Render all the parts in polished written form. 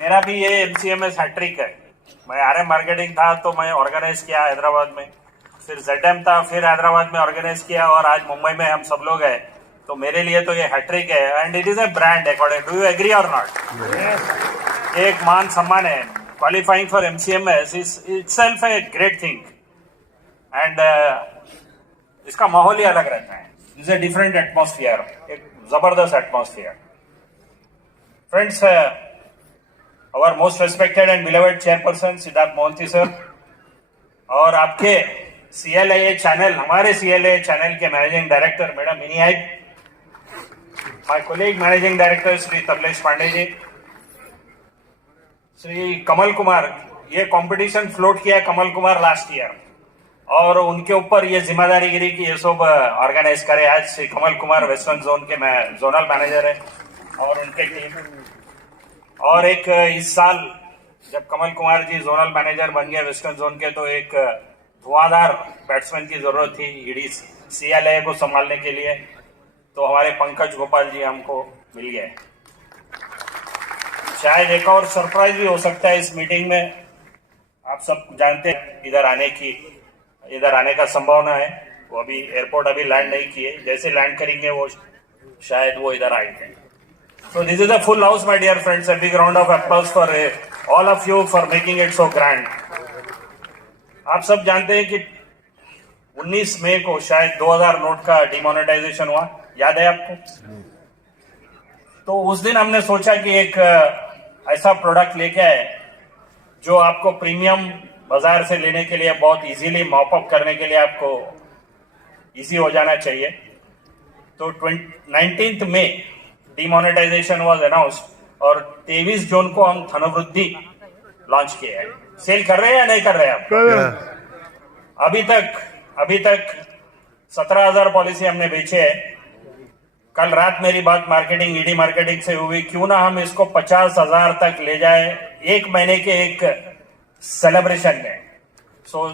मेरा भी ये एमसीएमएस हैट्रिक है। मैं आरएम मार्केटिंग था तो मैं ऑर्गेनाइज किया हैदराबाद में, फिर जेडएम था, फिर हैदराबाद में ऑर्गेनाइज किया और आज मुंबई में हम सब लोग हैं। तो मेरे लिए तो ये हैट्रिक है and it is a brand according. Do you agree or not? एक मान सम्मान है। Qualifying for MCMS is itself a great thing and इसका माहौल ही अलग रहता है। इज ए डिफरेंट एटमॉस्फियर, एक जबरदस्त atmosphere. Friends, our most respected and beloved chairperson Siddharth Mohanty sir और आपके CLIA चैनल, हमारे CLIA चैनल के मैनेजिंग डायरेक्टर मैडम मिनी हाइप, my colleague managing director Shri Tablesh Pandey ji, Shri Kamal Kumar, ये कंपटीशन फ्लोट किया कमल कुमार लास्ट ईयर और उनके ऊपर ये जिम्मेदारी गिरी कि ये सब ऑर्गेनाइज करे। आज श्री कमल कुमार वेस्टर्न जोन के जोनल मैनेजर है और उनके टीम। और एक इस साल जब कमल कुमार जी जोनल मैनेजर बन गए वेस्टर्न जोन के, तो एक धुआंधार बैट्समैन की जरूरत थी ईडी CLIA को संभालने के लिए, तो हमारे पंकज गोपाल जी हमको मिल गए। शायद एक और सरप्राइज भी हो सकता है इस मीटिंग में। आप सब जानते हैं इधर आने का संभावना है। वो अभी एयरपोर्ट अभी लैंड नहीं किए, जैसे लैंड करेंगे वो शायद वो इधर आएंगे। So this is a full house, my dear friends. A big round of applause for all of you for making it so grand. आप सब जानते हैं कि 19 मई को शायद 2000 नोट का डिमोनेटाइजेशन हुआ, याद है आपको? तो उस दिन हमने सोचा कि एक ऐसा प्रोडक्ट लेके आए जो आपको प्रीमियम बाजार से लेने के लिए बहुत इजीली मॉप अप करने के लिए आपको इजी हो जाना चाहिए। तो 19 मई डिमोनेटाइजेशन वाज अनाउंस्ड और 23 जून को हम धनवृद्धि लॉन्च किए हैं। सेल कर रहे हैं या नहीं कर रहे हैं आप? अभी तक 17,000 पॉलिसी हमने बेचे हैं। कल रात मेरी बात मार्केटिंग ईडी मार्केटिंग से हुई, क्यों ना हम इसको 50,000 तक ले जाए एक महीने के एक सेलिब्रेशन में। सो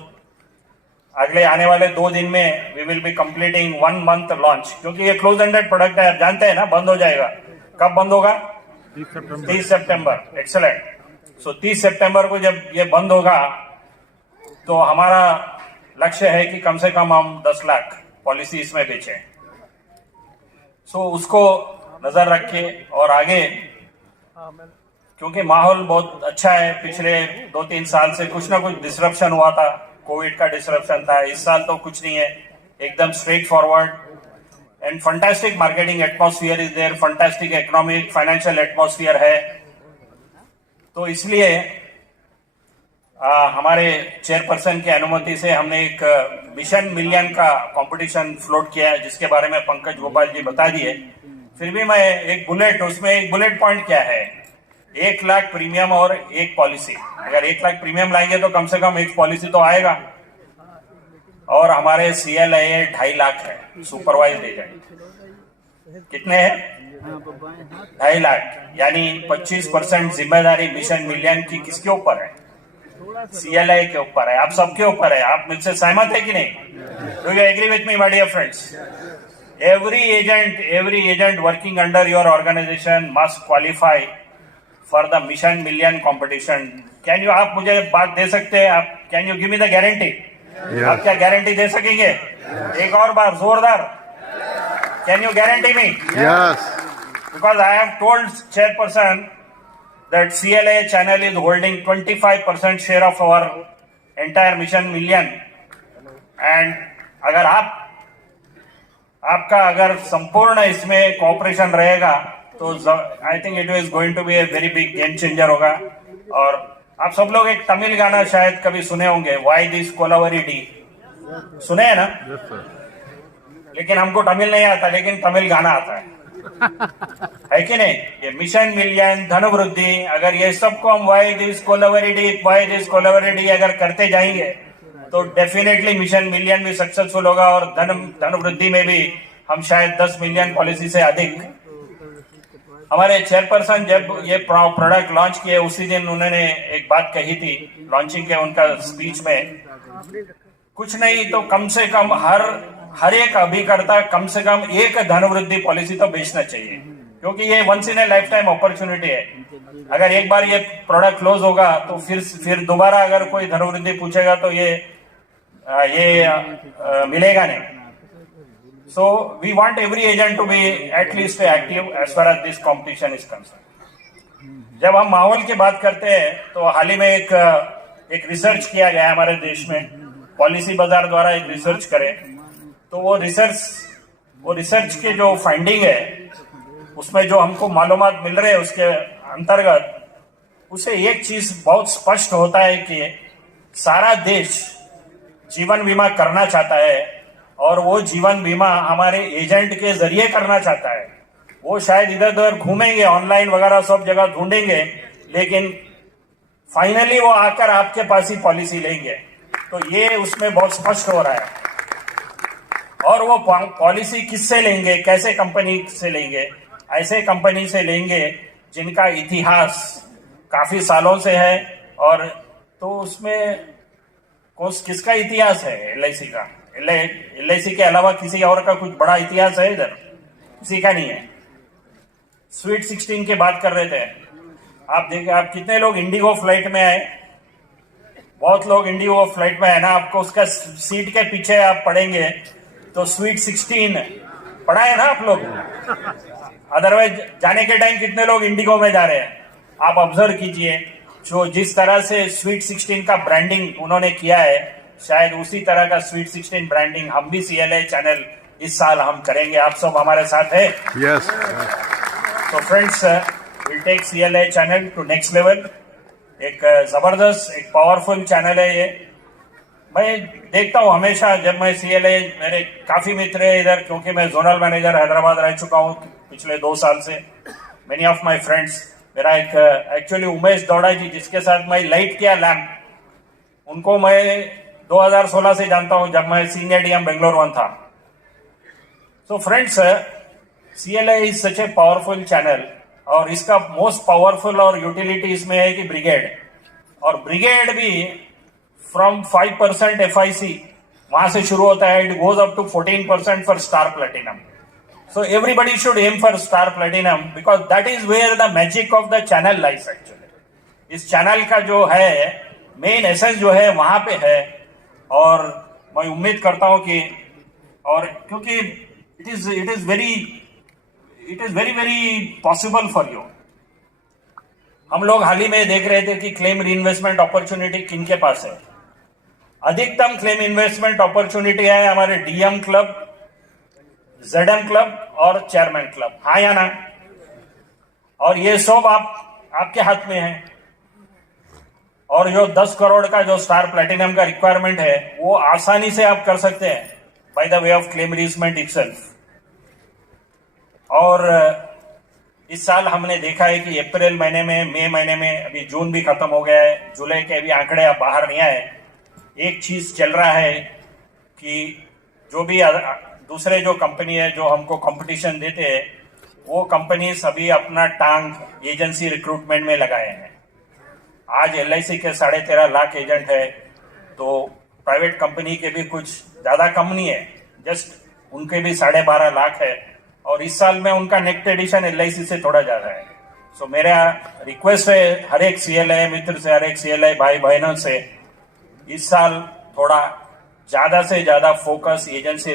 अगले आने वाले 2 दिन में we will be completing 1 month launch, क्योंकि ये क्लोज एंडेड प्रोडक्ट है, आप जानते हैं ना, बंद हो जाएगा। कब बंद होगा? 30 सितंबर। एक्सेलेंट। सो 30 सितंबर को जब ये बंद होगा तो हमारा लक्ष्य है कि कम से कम हम 10 लाख पॉलिसी इसमें बेचें। सो उसको नजर रखिए और आगे, क्योंकि माहौल बहुत अच्छा है। पिछले 2-3 साल से कुछ ना कुछ डिसरप्शन हुआ था, कोविड का डिसरप्शन था। इस साल तो कुछ नहीं है, एकदम straightforward and fantastic marketing atmosphere is there, fantastic economic financial atmosphere है। तो इसलिए हमारे चेयरपर्सन की अनुमति से हमने एक मिशन मिलियन का कंपटीशन फ्लोट किया है, जिसके बारे में पंकज गोपाल जी बता दिए। फिर भी मैं एक बुलेट पॉइंट क्या है, 1 लाख प्रीमियम और एक पॉलिसी। अगर 1 लाख प्रीमियम लाएंगे तो कम से कम एक पॉलिसी तो आएगा। और हमारे CLIA 2.5 लाख है सुपरवाइज एजेंट। कितने हैं? 2.5 लाख, यानी 25% जिम्मेदारी मिशन मिलियन की किसके ऊपर है? CLIA के ऊपर है, आप सबके ऊपर है। आप मुझसे सहमत है कि नहीं? Do you agree with me my dear friends? Every agent working under your organisation must qualify for the mission million competition. Can you, आप मुझे बात दे सकते हैं? आप can you give me the guarantee? आप क्या गारंटी दे सकेंगे? एक और बार जोरदार, can you guarantee me? Yes. Because I have told chairperson that CLIA channel is holding 25% share of our entire mission million and अगर आपका अगर संपूर्ण इसमें कॉपरेशन रहेगा तो I think it is going to be a very big game changer होगा। और आप सब लोग एक तमिल गाना शायद कभी सुने होंगे, वाई दिस कोलावरी डी, सुने हैं ना? लेकिन हमको तमिल नहीं आता, लेकिन तमिल गाना आता है कि नहीं? ये मिशन मिलियन, धनवृद्धि, अगर ये सबको हम वाई दिस कोलावरी डी अगर करते जाएंगे तो डेफिनेटली मिशन मिलियन भी सक्सेसफुल होगा और धनवृद्धि में भी हम शायद 10 मिलियन पॉलिसी से अधिक। हमारे चेयरपर्सन जब ये प्रोडक्ट लॉन्च किए उसी दिन उन्होंने एक बात कही थी लॉन्चिंग के उनका स्पीच में, कुछ नहीं तो कम से कम हर एक अभिकर्ता कम से कम एक धनवृद्धि पॉलिसी तो बेचना चाहिए, क्योंकि ये once in a lifetime opportunity है। अगर एक बार ये प्रोडक्ट क्लोज होगा तो फिर दोबारा अगर कोई धनवृद्धि पूछेगा तो ये मिलेगा नहीं. So we want every agent to be at least active as far as this competition is concerned. जब हम माहौल की बात करते हैं तो हाल ही में एक रिसर्च किया गया है हमारे देश में, पॉलिसी बाजार द्वारा एक रिसर्च करे, तो वो रिसर्च के जो फाइंडिंग है उसमें जो हमको मालूमात मिल रहे हैं उसके अंतर्गत उसे एक चीज बहुत स्पष्ट होता है कि सारा देश जीवन बीमा करना चाहता है और वो जीवन बीमा हमारे एजेंट के जरिए करना चाहता है. वो शायद इधर उधर घूमेंगे, ऑनलाइन वगैरह सब जगह ढूंढेंगे, लेकिन फाइनली वो आकर आपके पास ही पॉलिसी लेंगे. तो ये उसमें बहुत स्पष्ट हो रहा है. और वो पॉलिसी किससे लेंगे, कैसे कंपनी से लेंगे? ऐसे कंपनी से लेंगे जिनका इतिहास काफी सालों से है. और तो उसमें किसका इतिहास है? एलआईसी का. एलआईसी के अलावा किसी और का कुछ बड़ा इतिहास है इधर? किसी का नहीं है. स्वीट 16 की बात कर रहे थे. आप देखिए, आप कितने लोग इंडिगो फ्लाइट में आए? बहुत लोग इंडिगो फ्लाइट में है ना. आपको उसका सीट के पीछे आप पढ़ेंगे तो स्वीट 16 पढ़ा है ना आप लोग. अदरवाइज जाने के टाइम कितने लोग इंडिगो में जा रहे हैं? आप ऑब्जर्व कीजिए. जो जिस तरह से स्वीट 16 का ब्रांडिंग उन्होंने किया है, शायद उसी तरह का स्वीट 16 ब्रांडिंग हम भी CLA चैनल इस साल हम करेंगे. आप सब हमारे साथ है? यस. तो friends, will take CLA channel to next level. एक जबरदस्त, एक पावरफुल चैनल है ये. मैं देखता हूँ हमेशा जब मैं CLA, मेरे काफी मित्र है इधर, क्योंकि मैं जोनल मैनेजर हैदराबाद रह चुका हूँ पिछले 2 साल से. मेनी ऑफ माई फ्रेंड्स, मेरा एक एक्चुअली उमेश दौड़ा जी, जिसके साथ मैं लाइट किया लैम्प, उनको मैं 2016 से जानता हूं जब मैं सीनियर DM बेंगलोर 1 था. So friends, CLA is such a powerful channel. और इसका मोस्ट पावरफुल और यूटिलिटी इसमें है कि ब्रिगेड. और ब्रिगेड भी फ्रॉम 5% FIC वहां से शुरू होता है. It goes up to 14% for star platinum. So everybody should aim for star platinum because that is where the magic of the channel lies actually. इस चैनल का जो है मेन एसेंस जो है वहां पे है. और मैं उम्मीद करता हूं कि, और क्योंकि it is very very possible for you. हम लोग हाल ही में देख रहे थे कि क्लेम रीइन्वेस्टमेंट अपॉर्चुनिटी किनके पास है. अधिकतम क्लेम इन्वेस्टमेंट अपॉर्चुनिटी है हमारे DM क्लब, ZM क्लब और चेयरमैन क्लब. हाँ या ना? और ये सब आपके हाथ में है. और जो 10 करोड़ का जो स्टार प्लैटिनम का रिक्वायरमेंट है वो आसानी से आप कर सकते हैं by the way of claim reinvestment itself. और इस साल हमने देखा है कि अप्रैल महीने में, मई महीने में, अभी जून भी खत्म हो गया है, जुलाई के अभी आंकड़े अब बाहर नहीं आए. एक चीज चल रहा है कि जो भी दूसरे जो कंपनी है जो हमको कंपटीशन देते हैं, वो कंपनीज अभी अपना टांग एजेंसी रिक्रूटमेंट में लगाए हैं. आज LIC के 13.5 लाख एजेंट है, तो प्राइवेट कंपनी के भी कुछ ज्यादा कम नहीं है, जस्ट उनके भी 12.5 लाख है. और इस साल में उनका नेक्स्ट एडिशन LIC से थोड़ा ज्यादा है. सो मेरा रिक्वेस्ट है हर एक CLA मित्र से, हर एक CLA भाई बहनों से, इस साल थोड़ा ज्यादा से ज्यादा फोकस एजेंसी